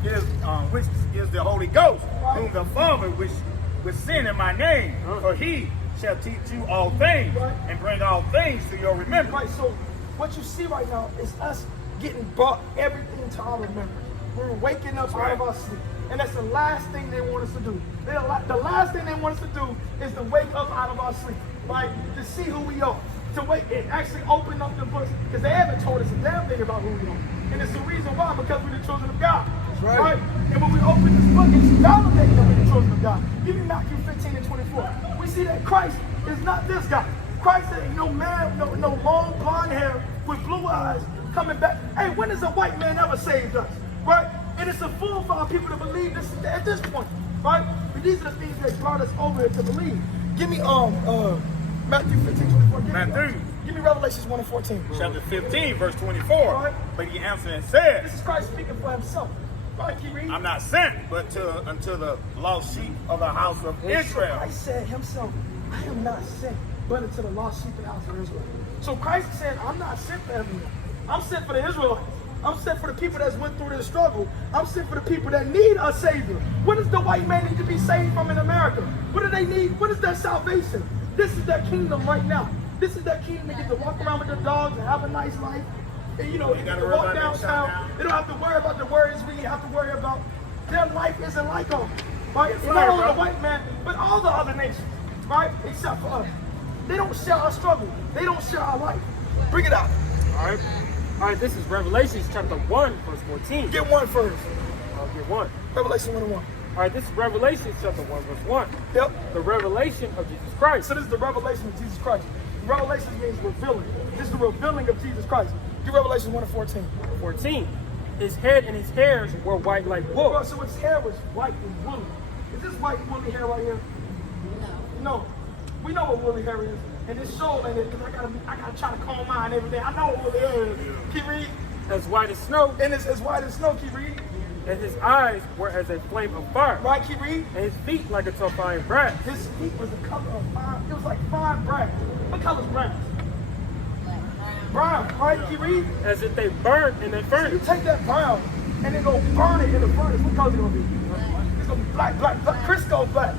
is, which is the Holy Ghost, whom the Father which send in my name, for he shall teach you all things and bring all things to your remembrance. Right. So what you see right now is us getting brought everything to our remembrance. We're waking up out of our sleep. And that's the last thing they want us to do. The last thing they want us to do is to wake up out of our sleep, right? To see who we are. To wake and actually open up the books. Because they haven't told us a damn thing about who we are. And it's the reason why, because we're the children of God. Right? And when we open this book, it's validating that we're the children of God. Give me Matthew 15 and 24. We see that Christ is not this guy. Christ ain't no man, no long blonde hair with blue eyes coming back. Hey, when has a white man ever saved us? Right? And it's a fool for our people to believe this at this point, right? But these are the things that brought us over here to believe. Give me Matthew 15, 24. Give me Revelations 1 and 14. Chapter 15, verse 24. Right. But he answered and said, This is Christ speaking for himself. Right, keep reading. I'm not sent, but unto the lost sheep of the house of Israel. Christ said himself, I am not sent, but unto the lost sheep of the house of Israel. So Christ said, I'm not sent for everyone. I'm sent for the Israelites. I'm sent for the people that's went through this struggle. I'm sent for the people that need a Savior. What does the white man need to be saved from in America? What do they need? What is their salvation? This is their kingdom right now. This is their kingdom. They get to walk around with their dogs and have a nice life. And they get to walk downtown. They don't have to worry about the worries we have to worry about. Their life isn't like ours. Right? It's not only the white man, but all the other nations. Right? Except for us. They don't share our struggle. They don't share our life. Bring it out. All right, this is Revelation chapter 1, verse 14. Get one first. I'll get one. Revelation 1 and 1. All right, this is Revelation chapter 1, verse 1. Yep. The revelation of Jesus Christ. So this is the revelation of Jesus Christ. Revelation means revealing. This is the revealing of Jesus Christ. Get Revelation 1 and 14. 14. His head and his hairs were white like wool. Well, so his hair was white and woolly. Is this white woolly hair right here? No. We know what woolly hair is. And it's show in it because I gotta try to comb mine every day. I know what woolly hair is. Keep reading. As white as snow. And it's as white as snow. Keep reading. And his eyes were as a flame of fire. Right, keep reading. And his feet like a tough iron brass. His feet was the color of fine. It was like fine brass. What color is brass? Brown, right? Keep reading. As if they burned in a So furnace. you take that brown and then go burn it in the furnace. What color is it gonna be? It's gonna be black, Crisco black.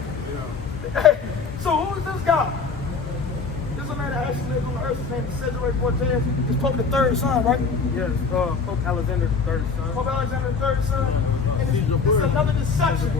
Hey, so who is this guy? This is a man that actually lives on the earth. His name is Cedric Borges. He's Pope the third son, right? Yes, Pope Alexander III son. Pope Alexander III son. And this is another deception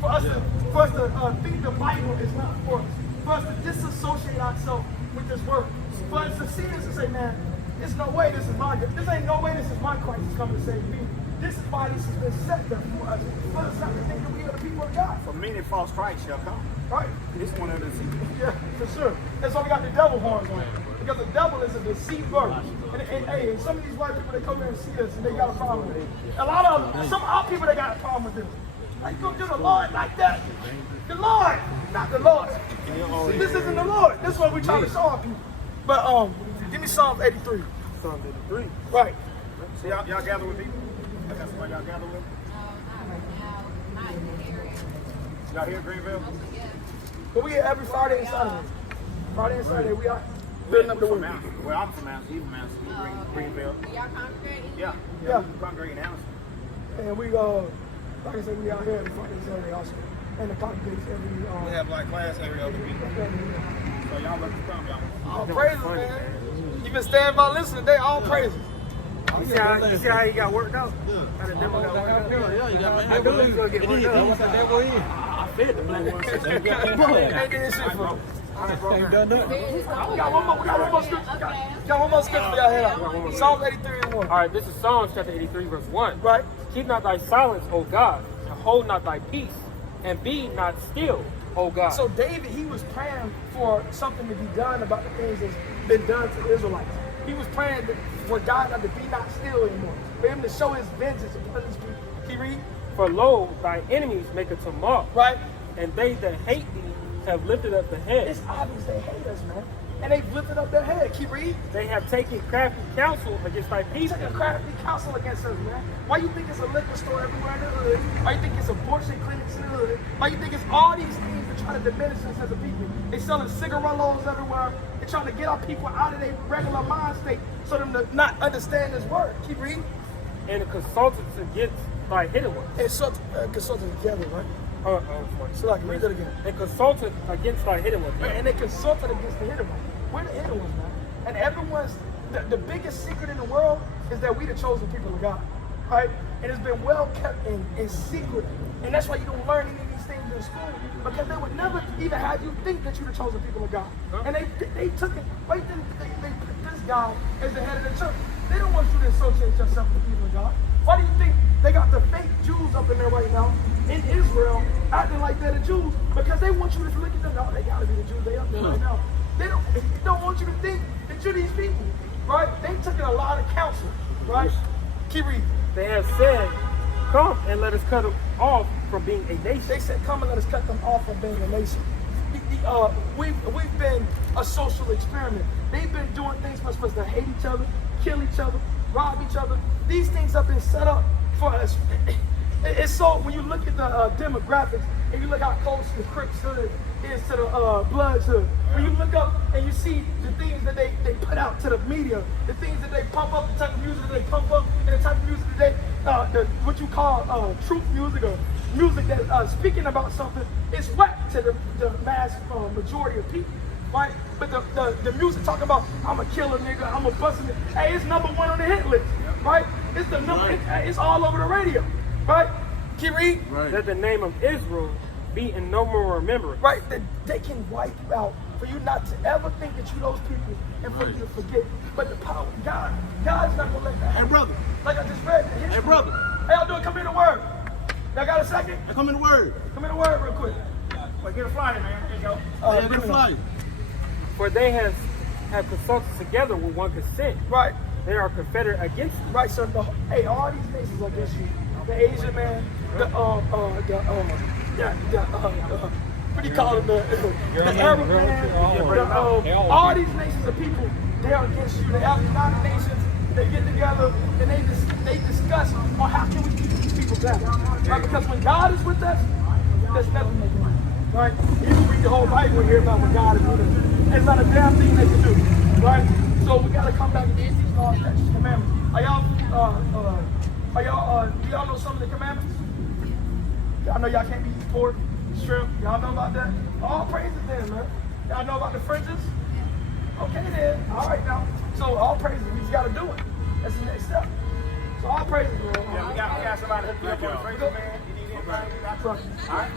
for us to think the Bible is not for us. For us to disassociate ourselves with this word. For us to see this and say, man, there's no way this is my This ain't no way this is my Christ is coming to save me. This is why this has been set there for us. For us not to think that we are the people of God. For many false Christ shall come. Right? This one of the secret. Yeah, for sure. That's why we got the devil horns on. Because the devil is a deceiver. And some of these white people, they come here and see us and they got a problem with it. A lot of them, some of our people, they got a problem with this. Like, you gonna do the Lord like that? The Lord, not the Lord. See, this isn't the Lord. This is what we try to show our people. But give me Psalms 83. Psalms 83. Right. So y'all gather with me? That's why y'all gather with? Y'all here in Greenville? But we here every Friday and Saturday. Friday and Saturday, we are building up the word. Well, I'm from Greenville. Y'all congregate? Yeah. Yeah. We congregate in Anderson. And we like I said, we out here every Friday and Saturday also. And the congregates every We have like class every other week. So y'all look to come, y'all. all praises, man. You been standing by listening today, all praises. You see how he got worked out? How the devil got worked out? Yeah, you got I knew he was going to get worked out. I fed the black one. Ain't get this shit from. Ain't done nothing. We got one more scripture. Got one more scripture for y'all here. Psalms 83 and 1. All right, this is Psalms chapter 83, verse 1. Right? Keep not thy silence, O God, and hold not thy peace, and be not still, O God. So David, he was praying for something to be done about the things that's been done to the Israelites. He was praying for God not to be not still anymore. For him to show his vengeance upon his people. Keep reading. For lo, thy enemies make a tumult, Right? and they that hate thee have lifted up the head. It's obvious they hate us, man. And they've lifted up their head. Keep reading. They have taken crafty counsel against thy He's people. taking crafty counsel against us, man. Why you think it's a liquor store everywhere in the hood? Why you think it's abortion clinics in the hood? Why you think it's all these things trying to diminish us as a people. They selling cigarillos everywhere. They're trying to get our people out of their regular mind state so them to not understand this word. Keep reading. And the consultants against thy hidden ones. And consulting together, right? So I can read that again. And consulted against thy hidden ones. Right, and they consulted against the hidden ones. We're the hidden ones, man. And everyone's, the biggest secret in the world is that we the chosen people of God, right? And it's been well kept in secret. And that's why you don't learn any of these things in school, because they would never even have you think that you're the chosen people of God. And they took it, right then, they put this guy as the head of the church. They don't want you to associate yourself with the people of God. Why do you think they got the fake Jews up in there right now in Israel acting like they're the Jews? Because they want you to look at them. No, they gotta be the Jews. They up there right now. They don't want you to think that you're these people, right? They took a lot of counsel, right? Keep reading. They have said, come and let us cut them off from being a nation. They said, come and let us cut them off from being a nation. We've been a social experiment. They've been doing things for us to hate each other, kill each other, rob each other. These things have been set up for us. It's so, when you look at the demographics, and you look how close the Crips hood is to the Bloods hood, when you look up and you see the things that they put out to the media, the things that they pump up, the type of music that they pump up, and the type of music that what you call truth music, or music that speaking about something, is whack to the mass majority of people, right? But the music talking about, I'm a killer nigga, I'm a bust nigga, hey, it's number one on the hit list, right? It's the number, it's all over the radio, right? Keep reading. Right. That the name of Israel be in no more remembrance. Right, that they can wipe you out for you not to ever think that you those people and for you to forget. But the power of God, God's not gonna let that happen. Hey, brother. Like I just read the history. Hey, brother. Hey, y'all doing? Come in the word. Y'all got a second? Hey, come in the word. Come in the word real quick. Well, get a flyer, man. There you go. Yeah, Get a flyer. For they have consulted together with one consent. Right. They are confederate against you. Right, so all these nations against you. The Asian man, what do you call them? The Arab man, all these nations of people, they are against you. They have United Nations, they get together and they discuss on how can we keep these people down. Right? Because when God is with us, there's nothing they can do. Right? You can read the whole Bible and hear about when God is with us. There's not a damn thing they can do. Right? So we gotta come back and these laws, statutes, commandments. Do y'all know some of the commandments? Y'all know y'all can't be eating pork, shrimp. Y'all know about that? All praises then, man. Y'all know about the fringes? Okay then. All right now. So all praises, we just gotta do it. That's the next step. So all praises, man. Yeah, we got somebody hooked up on the fringes, man. You need anybody? All right.